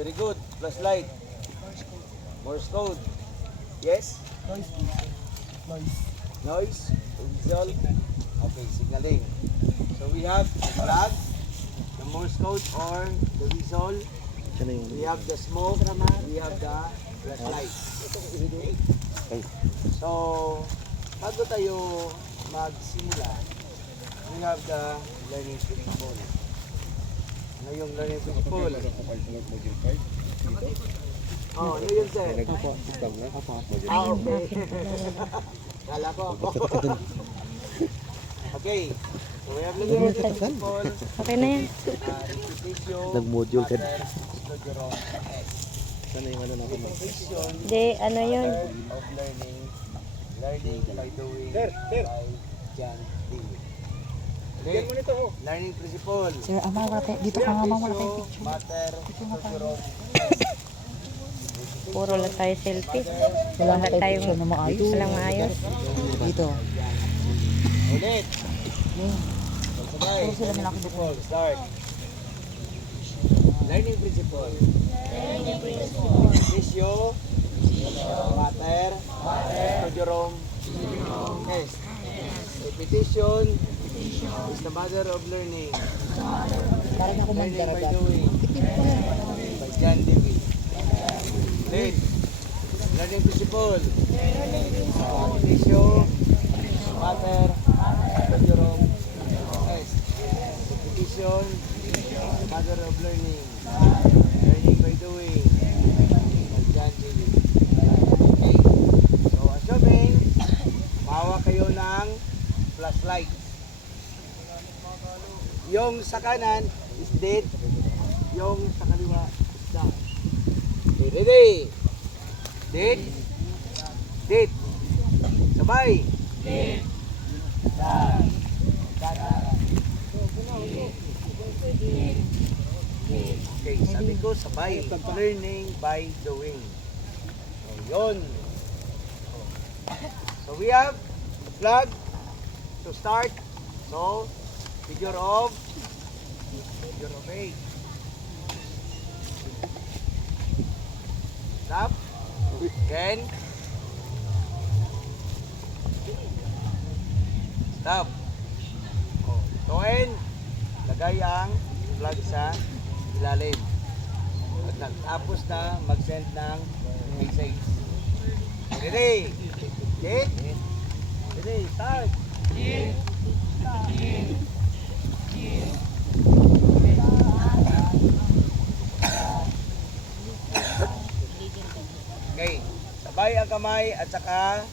Very good. Flashlight. Morse code. Yes? Noise, please. Noise. Noise. Visual. Okay, signaling. So we have the flag, the Morse code or the whistle. We have the smoke. We have the flashlight. Okay. So, bago tayo magsimula, we have the learning principle. Ano yung learning principle? Oh, ano yun, sir? Ah, okay. Kala ko ako. Okay. So we have learning principle. Okay na yan. Nag-module ka. Di, ano yun? Of learning. Learning by doing by John Dewey. Okay. Learning principle. Sir, ama, wala dito ka nga wala tayong picture. Matter. Structure. Puro lang tayo selfie. Wala Wala tayong picture na maayos. walang maayos. Dito. Ulit. Sabay. Learning principle. Start. Learning principle. Issue. Matter. Structure. Test. Repetition is the mother of learning. Parang ako Learning by mandaragat. doing. By John Dewey. Ulit. Learning principle. Issue. Matter. Structure. Test. Repetition. The mother of learning. Learning by doing. By John Dewey. Okay. So, assuming, mahawa kayo ng flashlight. Yung sa kanan is dead. Yung sa kaliwa is down. Okay, ready? Dead. Dead. Sabay. Dead. Down. Okay, sabi ko sabay. Learning by doing. So, yun. So, we have the flag to start. So, figure of 8. Stop. Again. Stop. Oh, to end. Lagay ang flag sa ilalim. At nagtapos na mag-send ng message. Ready? Okay? Ready? Start. Okay. Sabay ang kamay at saka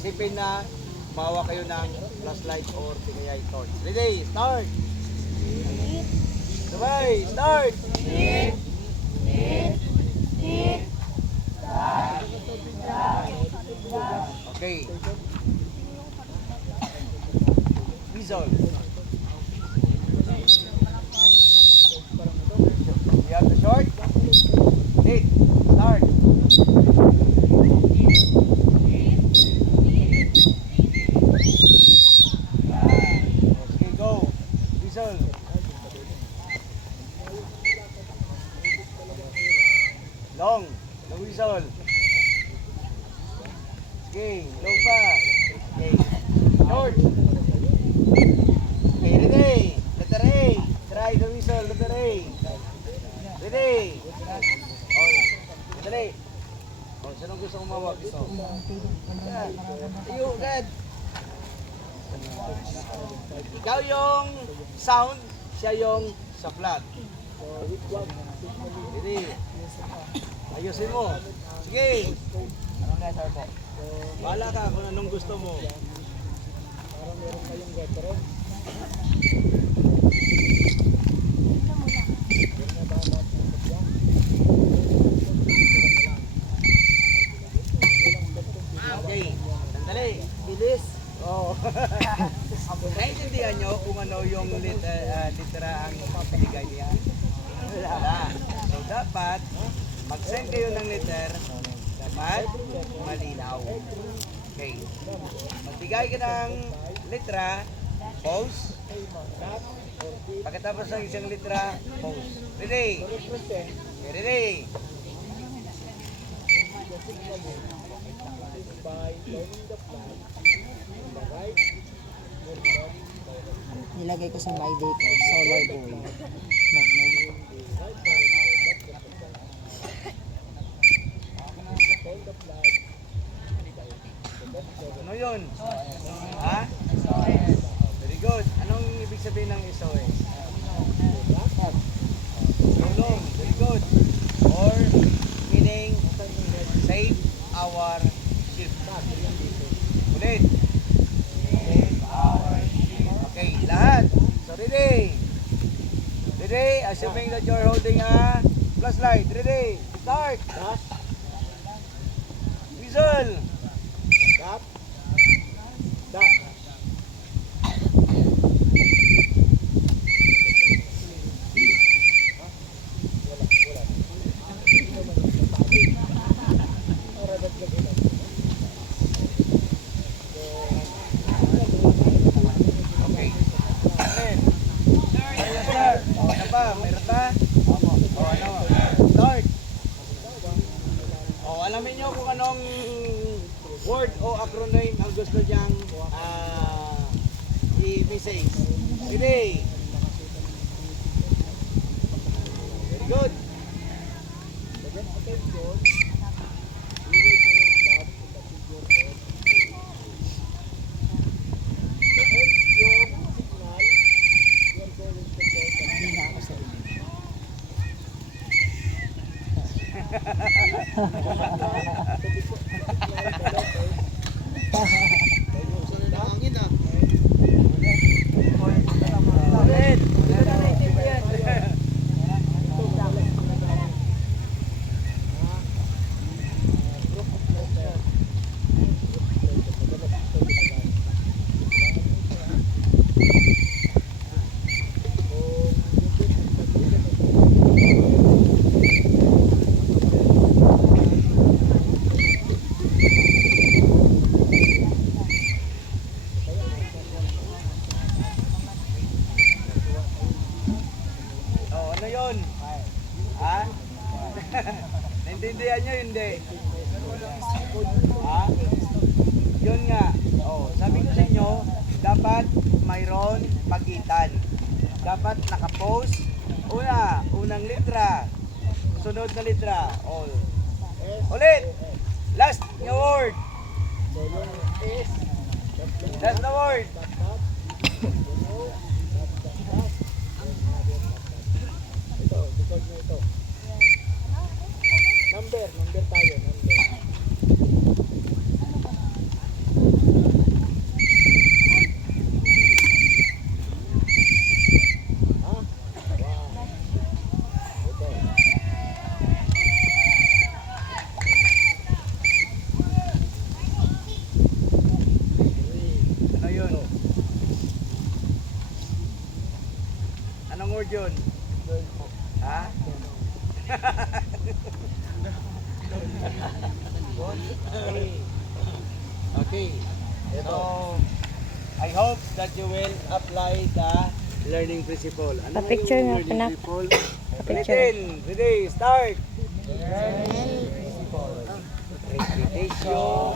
sipin na mawa kayo ng flashlight or tingayay torch. Ready? Start! Sabay! Start! Okay. Whistle. You have the short? Date. Start. Okay, go. Whistle. Long. The whistle. Okay, long pa. Okay. Short. Okay, ready. Letter A. Try the whistle. Letter A. Ready. Oh, dali. Oh, sino gusto kong mawag ito? Tayo, agad. Ikaw yung sound, siya yung sa flag. Ready. Ayusin mo. Sige. Anong letter mo? Bahala ka kung anong gusto mo. Parang meron kayong veteran. Okay. Sandali. Bilis. Oh. Naintindihan nyo kung ano yung litera ang pinigay niya? Wala. So dapat mag-send kayo ng letter, dapat malinaw. Okay. Magbigay ka ng letra, pause, Pagkatapos ng isang litra, pause. Ready? Okay, ready? Nilagay ko sa my day ko, solar boy. Nagnog. Ano yun? Ha? Very good. Anong ibig sabihin ng SOS? Tulong. Very good. Or meaning save our ship. Ulit. Save our ship. Okay, lahat. So ready? Ready? Assuming that you're holding a flashlight. Ready? Start. Whistle. Stop. Stop. Okay. Amen. Sir. Ano pa? Meron pa? O ano? Start. O alamin nyo kung anong word o acronym ang gusto niyang i-message. Ready? Very good. Hindi na ako sa inyo. Ulit. Oh, ano yun? Ha? Naintindihan nyo, hindi? Ha? Yun nga. Oh, sabi ko sa inyo, dapat mayroon pagitan. Dapat nakapost. Unang litra. Sunod na litra. All. Ulit. Last na word. Last na word. Number tayo, number. Ano yun? Anong word yun? Ha? Okay. So, I hope that you will apply the learning principle. Ano Pa-picture yung nga, learning anak. principle? Pa-picture. Ready, start. Learning principle. Repetition.